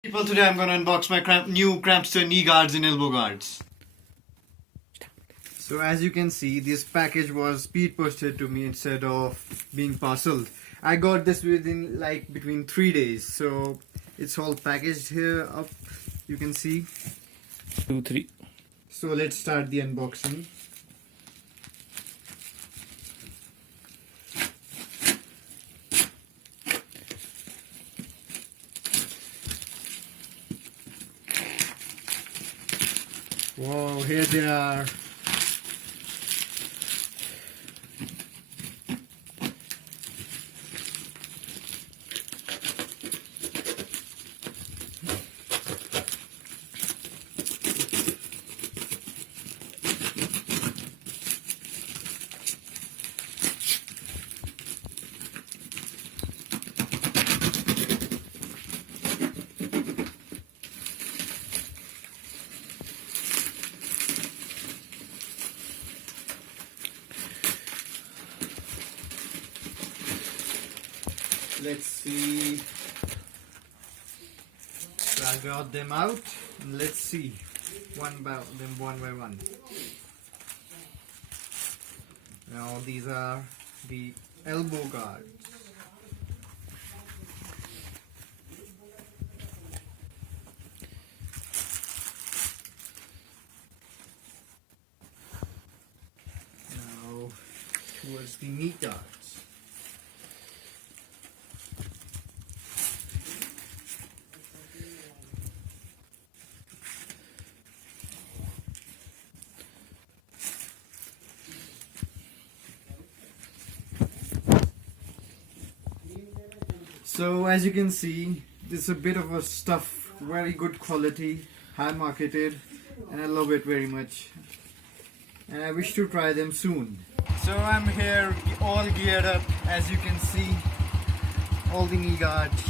People, today I'm gonna unbox my new crampster knee guards and elbow guards. So as you can see, this package was speed posted to me instead of being parceled. I got this within between 3 days. So it's all packaged here up, you can see. 2, 3. So let's start the unboxing. Wow, here they are. Let's see. So I got them out and let's see one by one. Now these are the elbow guards. Now towards the knee guards. So as you can see, this is a bit of a stuff, very good quality, high marketed, and I love it very much. And I wish to try them soon. So I'm here all geared up, as you can see, all the knee guards,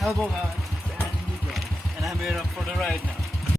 elbow guards, and knee guards. And I'm here up for the ride now.